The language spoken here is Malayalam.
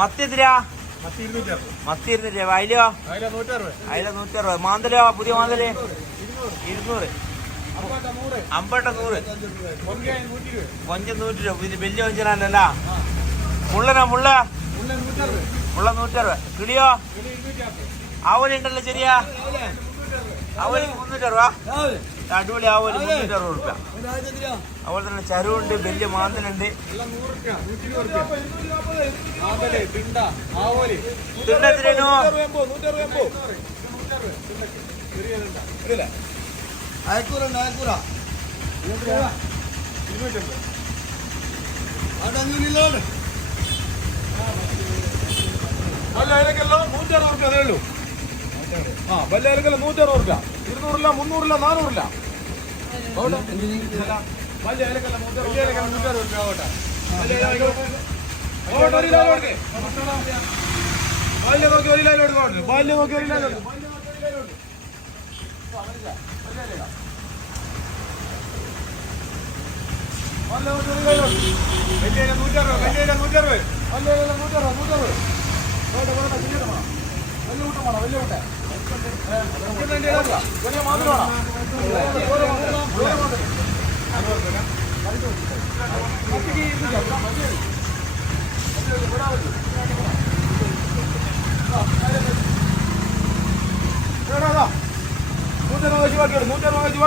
മത്തി എത്രയാ? മത്തി ഇരുന്നൂറ്റി രൂപ അയിലോ അയില നൂറ്റി അറുപത് മാന്തലോ? പുതിയ മാന്തൽ? ഇരുന്നൂറ്. അമ്പട്ട നൂറ്. കൊഞ്ചം നൂറ്റി രൂപ ഇത് വലിയ കൊഞ്ചനല്ലല്ലോ മുള്ളനോ മുള്ള? മുള്ള നൂറ്ററുപത് കിളിയോ? ആവലുണ്ടല്ലോ ഇരുന്നൂറ്റി അറുപത് ശരിയാ ആവോലി മുന്നൂറ്ററുപ അടിപൊളി ആവോലി മുന്നൂറ്ററുപത് റുപ്യ അതുപോലെ തന്നെ ചരുവുണ്ട് വലിയ മാന്തനുണ്ട്. തിണ്ടത്തിനു അയക്കൂറ അയക്കൂറ ഇരുന്നൂറ്റമ്പത്. അടങ്ങില്ലോട് അല്ല അയലക്കെല്ലാം നൂറ്ററുപത് അതേ ഉള്ളൂ. ആ അയലക്കെല്ലാം നൂറ്ററുപത് രൂപ ഇരുന്നൂറില്ല മുന്നൂറില്ല നാനൂറില്ല. വലിയ നൂറ്ററുപത്. ഒരു കിലോ കൊടുക്ക്. ബാല്യം നോക്കി ഒരു ബാല്യം നോക്കി ഒരു നൂറ്ററുപത്. നൂറ്ററുപത്. നൂറ്ററുപത് നൂറ്ററുപത്. വലിയ കൂട്ടം വേണം വലിയ കൂട്ടം രൂപ